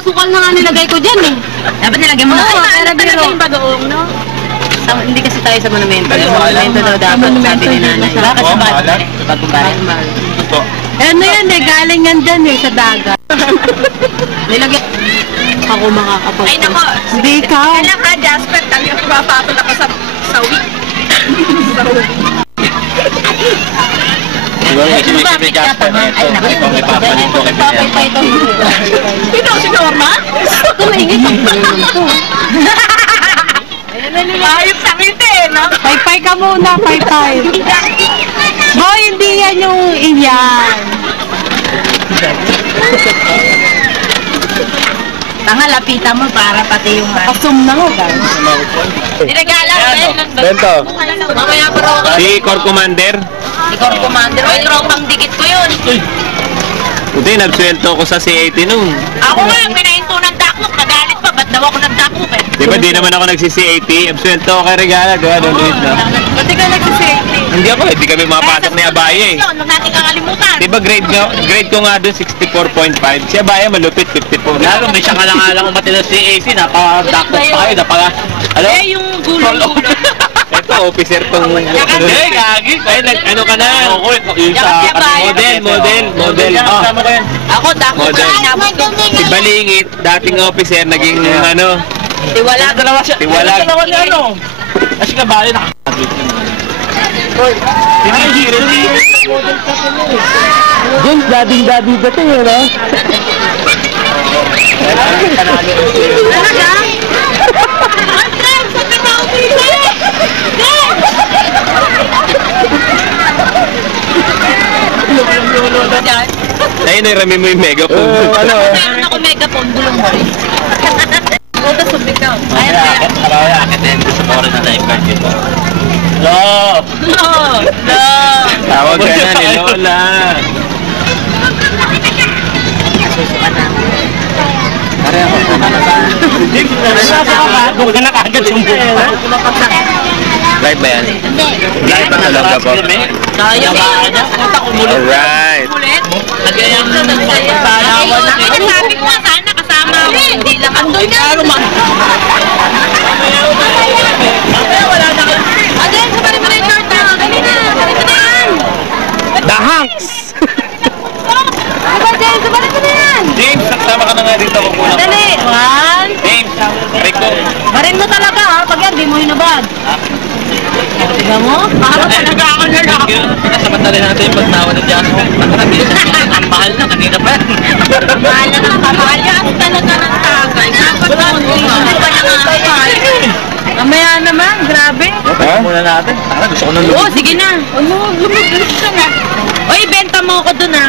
asukal na nga nilagay ko dyan eh. Dapat nilagyan mo na. Oo, pero biro. Yung bagoong, no? Hindi kasi tayo sa monumento. Sa monumento daw dapat, sabi ni nanay. Bakit sa bagong? Sa bagong bahay. Ano yan eh, galing yan dyan eh, sa dagat. Nilagyan. Ako makakapag. Ay nako. Hindi ka. Kailan ka, Jasper? Talagang pumapatol ako sa week. Siguro yung sinisimil Jasper na ito. Kung ipapalit ko kay Pinero. Ito si Norma? Ito maingit ang ito. Ayop sa ngiti, no? Paypay ka muna, paypay. Boy, hindi yan yung iyan. Tanga, lapitan mo para pati yung... Asum na nga, guys. Tinagala ko eh. Bento. Mamaya pa rin ako. Si Corps Commander. Ikaw commander. Oy, tropang dikit ko yun. Hindi, nagsuelto ko sa C80 nung. Ako nga, pinahinto ng dakmok. Nagalit pa. Ba't daw ako nagdakmok eh? Di ba di naman ako nagsi-C80? Absuelto ko kay Regala. Gawa doon ulit na. Ba't di ka nagsisafety? Hindi ako, hindi kami mapasok ni Abaya eh. Huwag natin kakalimutan. Di ba grade ko nga doon 64.5. Si Abaya malupit 54. Lalo, may siya kalang-alang umatid na CAC, napaka-dakot pa kayo, ano? Eh, yung gulo-gulo. Ito, officer tong... Hindi, gagi. Ay, ano ka na? Ako, yung sa... Model. Ako, dakot Model. na inabot ko. Si Balingit, dating officer, naging ano... Tiwala. Dalawa siya. Tiwalag. Dalawa niya, ano? Kasi ka bali, nakakabit ka naman. James, dading-daddy dati yun, no? Talaga? Andres, sa pinaubitin! Ayun, nirami mo yung megaphone. Meron ako megaphone, bulong mo rin. Utos sa bikaw. Ayan, ayan. Kaya, akit din sa foreign na lifeguard dito. No! No! No! Tawag ka na ni Lola. Pare ako, huwag ka na kagad yung buka. Live ba yan? Live ba talaga po? Kaya ba? Alright. Ulit? Nagayang nagsayawan na. Ay, sabi ko nga sana kasama ako. Hindi lang ako. Andun yan. Mamaya wala na kayo. Aden, sabari mo na yung short na. Dali na. Dali mo na yan. The Hanks! Diba, James? Sabari mo na yan. James, sama ka na nga dito. Dali. One. James, Rico. Barin mo talaga ha. Pag yan, di mo hinabad. Diba mo? Para talaga ako na lang. Samantalin natin yung pagtawa ng Jasper. Ang mahal na, kanina pa yan. Mahal na ng kamahal. Yan talaga ng tagay. Dapat mo, hindi ba nakakahal? Mamaya naman, grabe. Ha? Muna natin. Tara, gusto ko ng Oo, sige na. Ano, lumaglas ka na. Oy, benta mo ako dun ha.